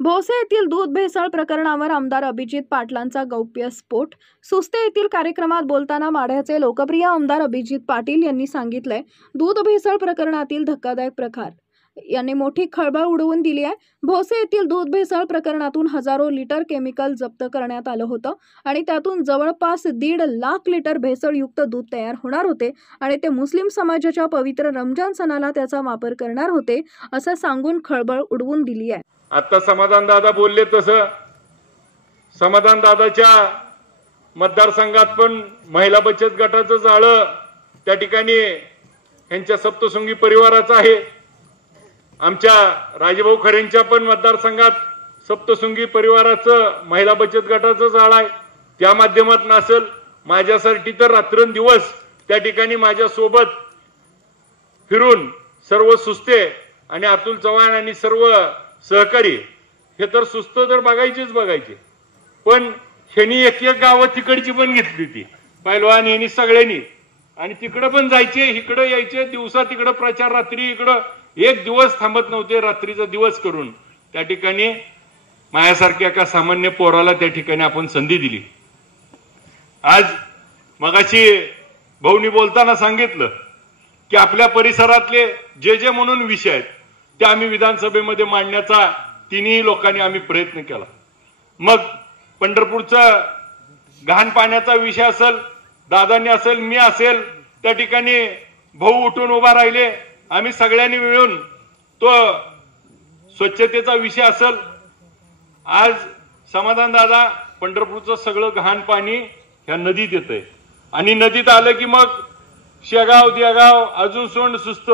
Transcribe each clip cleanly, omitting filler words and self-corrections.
भोसे येथील दूध भेसळ प्रकरणावर आमदार अभिजित पाटलांचा गौप्यस्फोट। सुस्ते येथील कार्यक्रमात बोलताना माढ्याचे लोकप्रिय आमदार अभिजित पाटील यांनी सांगितले, दूध भेसळ प्रकरणातील धक्कादायक प्रकार यांनी मोठी खळबळ उडवून दिली आहे। भोसे येथील दूध भेसळ प्रकरणातून हजारो लिटर केमिकल जप्त करण्यात आलं होतं आणि त्यातून जवळपास 1.5 लाख लिटर भेसळयुक्त दूध तयार होणार होते आणि ते मुस्लिम समाजाच्या पवित्र रमजान सणाला त्याचा वापर करणार होते असं सांगून खळबळ उडवून दिली आहे। आता समाधान दादा बोलले तसं समाधान दादाच्या मतदारसंघात पण महिला बचत गटाचं जाळं त्या ठिकाणी यांच्या सप्तशृंगी परिवाराचं आहे। आमच्या राजेभाऊ खरेंच्या पण मतदारसंघात सप्तशृंगी परिवाराचं महिला बचत गटाचं जाळं आहे। त्या माध्यमातून असेल माझ्यासाठी तर रात्रंदिवस त्या ठिकाणी माझ्या सोबत फिरून सर्व सुस्ते आणि अतुल चव्हाण आणि सर्व सहकारी हे तर सुस्त तर बघायचे पण ह्यांनी एक गावं तिकडची पण घेतली ती पैलवान यांनी सगळ्यांनी आणि तिकडे पण जायचे इकडे यायचे दिवसा तिकडे प्रचार रात्री इकडं एक दिवस थांबत नव्हते रात्रीचा दिवस करून त्या ठिकाणी माझ्यासारख्या एका सामान्य पोराला त्या ठिकाणी आपण संधी दिली। आज मगाशी भाऊनी बोलताना सांगितलं की आपल्या परिसरातले जे म्हणून विषय आहेत ते आम्ही विधानसभेमध्ये मांडण्याचा तिन्ही लोकांनी आम्ही प्रयत्न केला। मग पंढरपूरचा घाण पाण्याचा विषय असेल दादांनी असेल मी असेल त्या ठिकाणी भाऊ उठून उभा राहिले आम्ही सगळ्यांनी मिळून तो स्वच्छतेचा विषय असेल आज समाधान दादा पंढरपूरचं सगळं घाण पाणी ह्या नदीत येतंय आणि नदीत आलं की मग शेगाव देगाव अजून सोंड सुस्त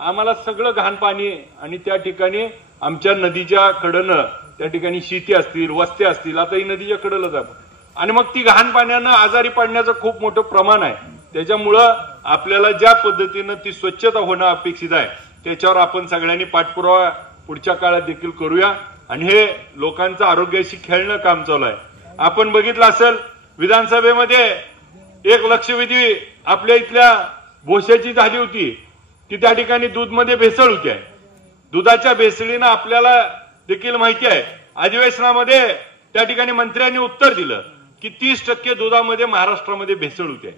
आम्हाला सगळं घाण पाणी आणि त्या ठिकाणी आमच्या नदीच्या कडेनं त्या ठिकाणी शेती असतील वस्त्या असतील आता ही नदीच्या कडेला जातो आणि मग ती घाण पाण्यानं आजारी पडण्याचं खूप मोठं प्रमाण आहे। त्याच्यामुळं आपल्याला ज्या पद्धतीनं ती स्वच्छता होणं अपेक्षित आहे त्याच्यावर आपण सगळ्यांनी पाठपुरावा पुढच्या काळात देखील करूया आणि हे लोकांचं आरोग्याशी खेळणं काम चालू आहे। आपण बघितलं असेल विधानसभेमध्ये एक लक्षवेधी आपल्या इथल्या भोश्याची झाली होती की त्या ठिकाणी दूधमध्ये भेसळ होती आहे। दुधाच्या भेसळीनं आपल्याला देखील माहिती आहे अधिवेशनामध्ये त्या ठिकाणी मंत्र्यांनी उत्तर दिलं की 30% दुधामध्ये महाराष्ट्रामध्ये भेसळ होती आहे।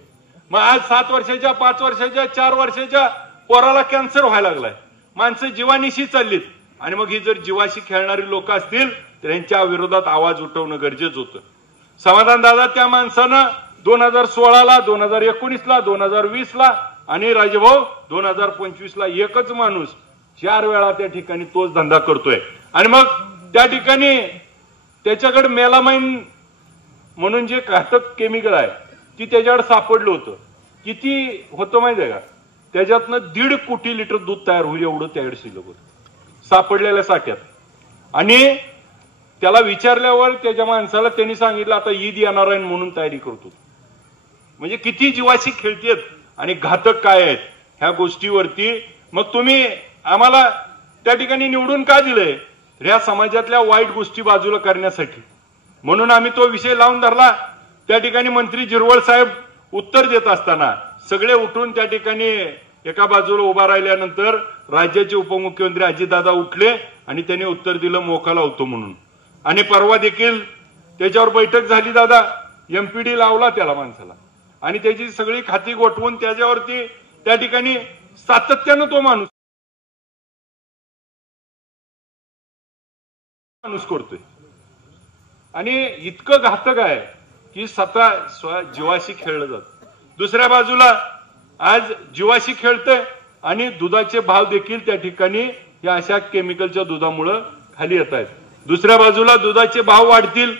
मग आज 7 वर्षाच्या 5 वर्षाच्या 4 वर्षाच्या पोराला कॅन्सर व्हायला लागलाय माणसं जीवानिशी चाललीत आणि मग ही जर जीवाशी खेळणारी लोक असतील तर यांच्या विरोधात आवाज उठवणं गरजेचं होतं। समाधान दादा त्या माणसानं 2016ला 2019ला 2020ला आणि राजेभाऊ 2025ला एकच माणूस 4 वेळा त्या ठिकाणी तोच धंदा करतोय आणि मग त्या ठिकाणी त्याच्याकडे मेलामाइन म्हणून जे घातक केमिकल आहे ती त्याच्याकडे सापडलं होतं। किती होतं माहिती आहे का त्याच्यातनं 1.5 कोटी लिटर दूध तयार होईल एवढं त्याकडे शिल्लक होतं सापडलेल्या साठ्यात आणि त्याला विचारल्यावर त्याच्या माणसाला त्यांनी सांगितलं आता ईद येणार आहे म्हणून तयारी करतो। म्हणजे किती जीवाशी खेळतेत आणि घातक काय आहेत ह्या गोष्टीवरती मग तुम्ही आम्हाला त्या ठिकाणी निवडून का दिलंय ह्या समाजातल्या वाईट गोष्टी बाजूला करण्यासाठी म्हणून आम्ही तो विषय लावून धरला। त्या ठिकाणी मंत्री जिरवळ साहेब उत्तर देत असताना सगळे उठून त्या ठिकाणी एका बाजूला उभा राहिल्यानंतर राज्याचे उपमुख्यमंत्री अजितदादा उठले आणि त्यांनी उत्तर दिलं मोका लावतो म्हणून आणि परवा देखील त्याच्यावर बैठक झाली दादा एमपीडी लावला त्याला माणसाला आणि त्याची सगळी खाती गोठवून त्याच्यावरती त्या ठिकाणी सातत्यानं तो माणूस करतोय आणि इतकं घातक आहे की स्वतः जीवाशी खेळलं जात। दुसऱ्या बाजूला आज जीवाशी खेळतंय आणि दुधाचे भाव देखील त्या ठिकाणी या अशा केमिकलच्या दुधामुळे खाली येत आहेत। दुसऱ्या बाजूला दुधाचे भाव वाढतील